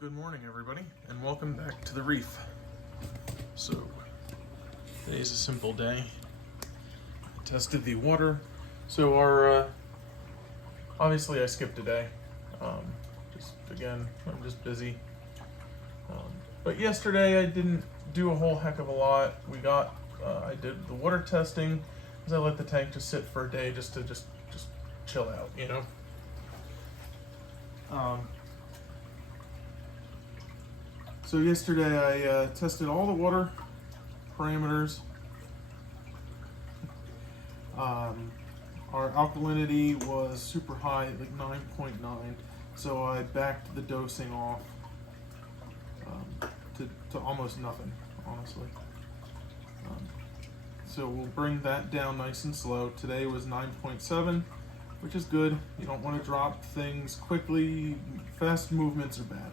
Good morning, everybody, and welcome back to the reef. So, today's a simple day. I tested the water. So obviously I skipped a day. Again, I'm just busy. But yesterday I didn't do a whole heck of a lot. I did the water testing, because I let the tank just sit for a day just to chill out, you know? So yesterday I tested all the water parameters. Our alkalinity was super high, like 9.9, so I backed the dosing off to almost nothing, honestly. So we'll bring that down nice and slow. Today was 9.7, which is good. You don't want to drop things quickly. Fast movements are bad.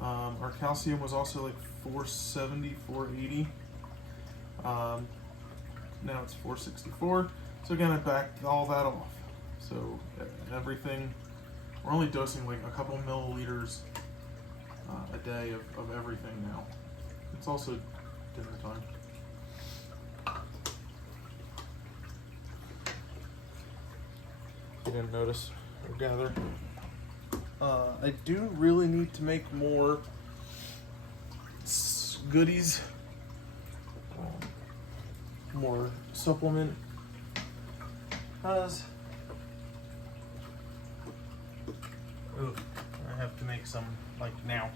Our calcium was also like 470, 480. Now it's 464. So again, I backed all that off. So everything, we're only dosing like a couple milliliters a day of everything now. It's also dinner time. You didn't notice or gather. I do really need to make more goodies, more supplement, because I have to make some like now.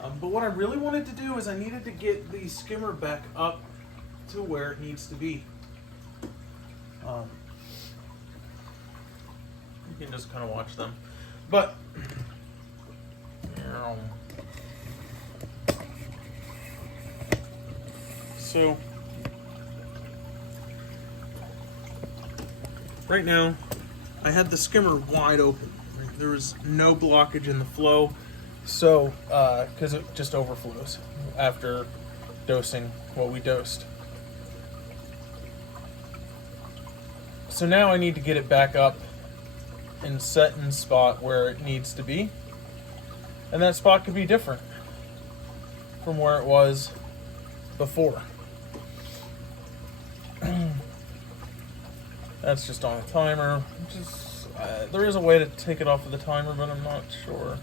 But what I really wanted to do is I needed to get the skimmer back up to where it needs to be. You can just kind of watch them. But so right now I had the skimmer wide open. There was no blockage in the flow, so because it just overflows after dosing what we dosed. So now I need to get it back up and set in spot where it needs to be. And that spot could be different from where it was before. That's just on a timer. There is a way to take it off of the timer, but I'm not sure.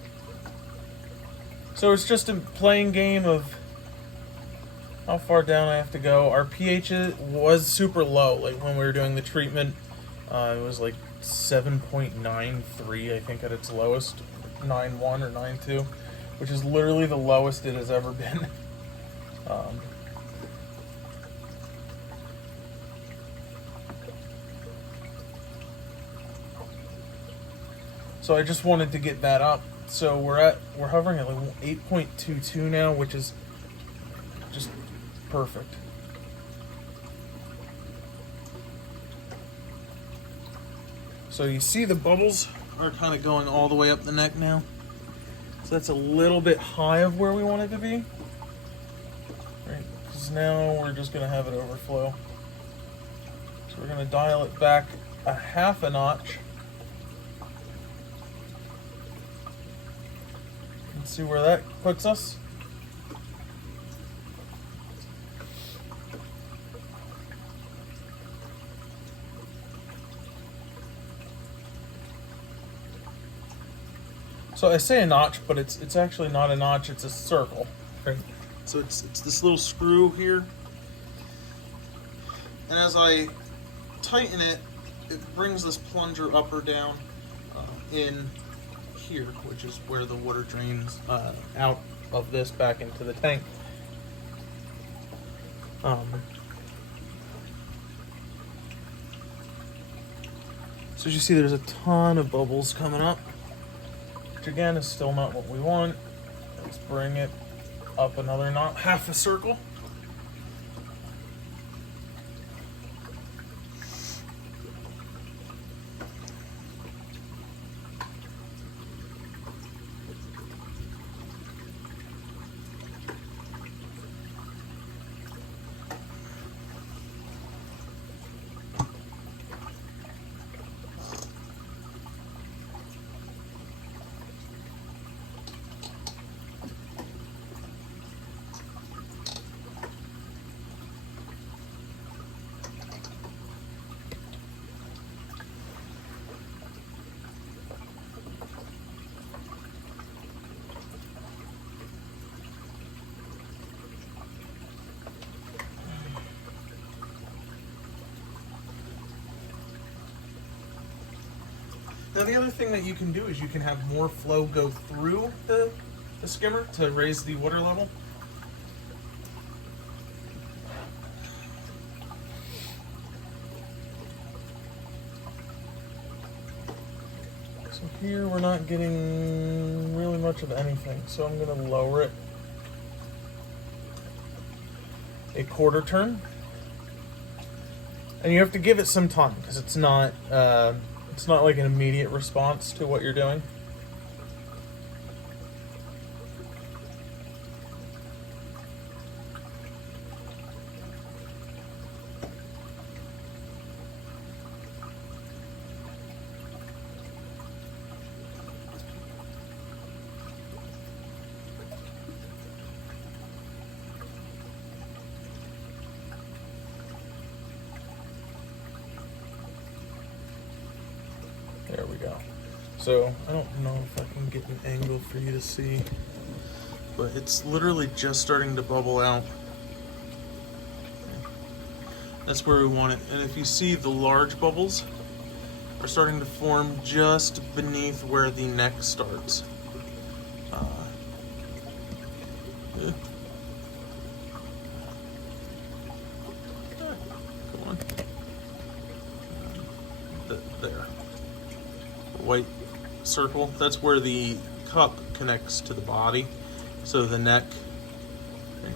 So it's just a playing game of how far down I have to go. Our pH was super low. Like when we were doing the treatment, it was like 7.93, I think, at its lowest. 9.1 or 9.2, which is literally the lowest it has ever been. So I just wanted to get that up. So we're hovering at like 8.22 now, which is just perfect. So you see the bubbles are kind of going all the way up the neck now. So that's a little bit high of where we want it to be. Right, because now we're just going to have it overflow. So we're going to dial it back a half a notch. And see where that puts us. So I say a notch, but it's actually not a notch, it's a circle. Right? So it's this little screw here. And as I tighten it, it brings this plunger up or down in here, which is where the water drains out of this back into the tank. So as you see, there's a ton of bubbles coming up. Which again is still not what we want. Let's bring it up another knot, half a circle. Now the other thing that you can do is you can have more flow go through the skimmer to raise the water level. So here we're not getting really much of anything, so I'm going to lower it a quarter turn. And you have to give it some time because it's not like an immediate response to what you're doing. There we go. So I don't know if I can get an angle for you to see, but it's literally just starting to bubble out. That's where we want it. And if you see, the large bubbles are starting to form just beneath where the neck starts. Come on. There. White circle, that's where the cup connects to the body, so the neck.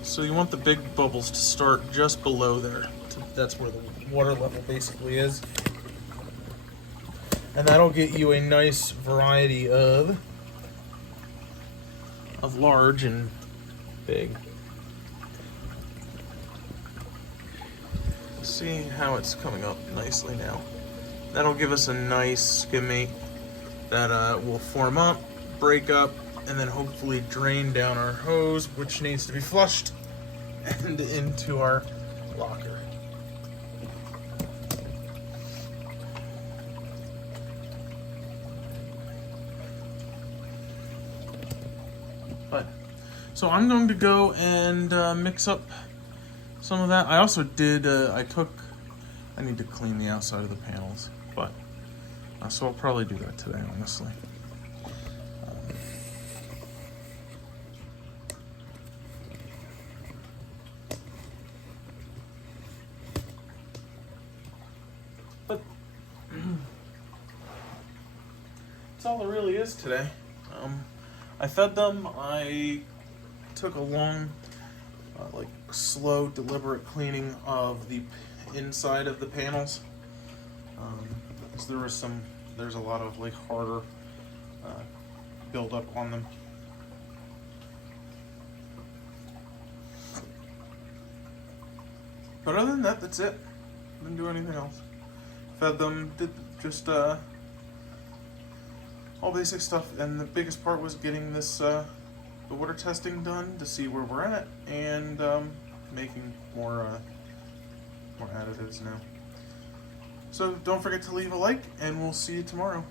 So you want the big bubbles to start just below there. That's where the water level basically is. And that'll get you a nice variety of large and big. See how it's coming up nicely now. That'll give us a nice skimmate that will form up, break up, and then hopefully drain down our hose, which needs to be flushed, and into our locker. But, so I'm going to go and mix up some of that. I also did, I need to clean the outside of the panels, but so I'll probably do that today, honestly. But that's all there really is today. I fed them. I took a long, slow, deliberate cleaning of the inside of the panels. Because there's a lot of harder buildup on them. But other than that, that's it. Didn't do anything else. Fed them, did just all basic stuff, and the biggest part was getting this the water testing done to see where we're at, and making more additives now. So don't forget to leave a like, and we'll see you tomorrow.